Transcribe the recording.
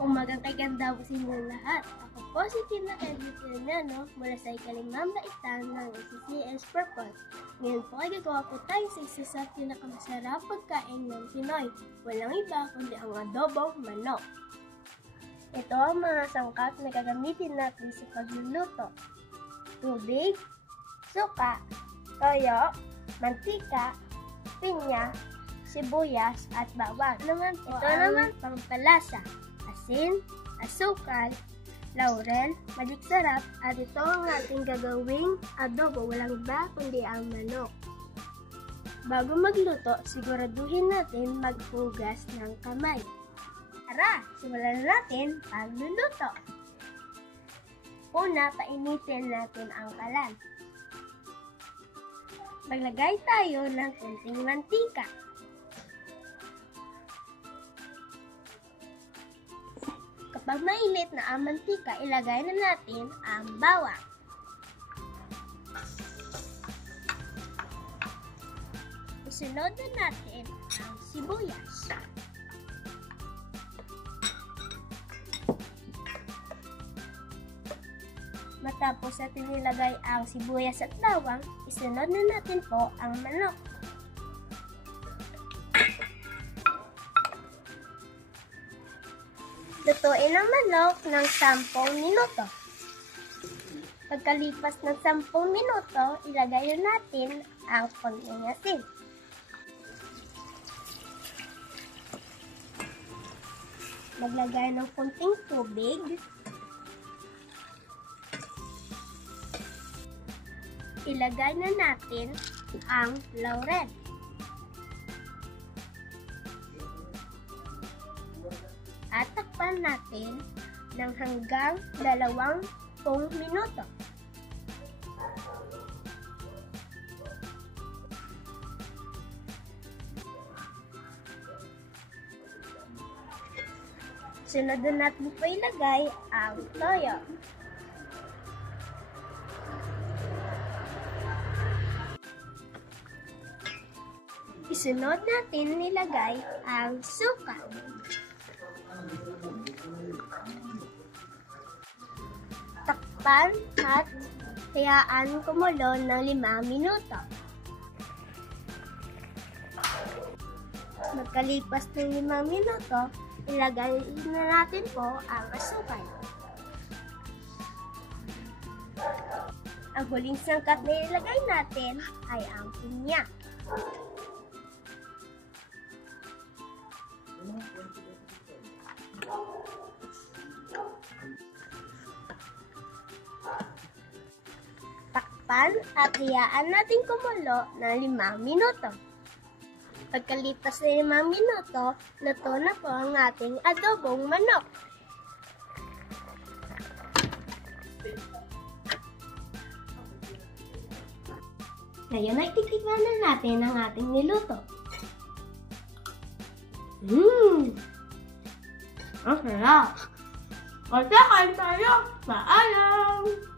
Umagang kaganda po sa inyo lahat. Ako po si Tina Edwin mula sa ikalimang baitan ng SCCS Purpose. Ngayon po ay gagawa po tayo sa isa sa pinakamasarap pagkain ng Pinoy. Walang iba kundi ang adobong manok. Ito ang mga sangkap na gagamitin natin sa pagluluto. Tubig, suka, toyo, mantika, pinya, sibuyas at bawang. Ito naman pampalasa. Asin, asukal, laurel, magic sarap, at ito ang ating gagawing adobo, walang iba kundi ang manok. Bago magluto, siguraduhin natin maghugas ng kamay. Tara, simulan natin pagluluto. Una, painitin natin ang kalan. Maglagay tayo ng konting mantika. Kapag mainit na ang mantika, ilagay na natin ang bawang. Isunod na natin ang sibuyas. Matapos natin ilagay ang sibuyas at bawang, isunod na natin po ang manok. Lutuin ang manok ng 10 minuto. Pagkalipas ng 10 minuto, ilagay natin ang konting asin. Maglagay ng konting tubig. Ilagay na natin ang laurel. At takpan natin ng hanggang 20 minuto. Sunod na natin po ilagay ang toyo. Isunod natin nilagay ang suka. Takpan at hayaan kumulo ng 5 minuto. Magkalipas ng 5 minuto, ilagay na natin po ang asukal. Ang huling sangkap na ilagay natin ay ang pinya. Takpan at hayaan natin kumulo ng 5 minuto. Pagkalipas ng 5 minuto, luto na po ang ating adobong manok. Ngayon ay titikman na natin ang ating niluto. Ang sarap! O, kain tayo! Paalam!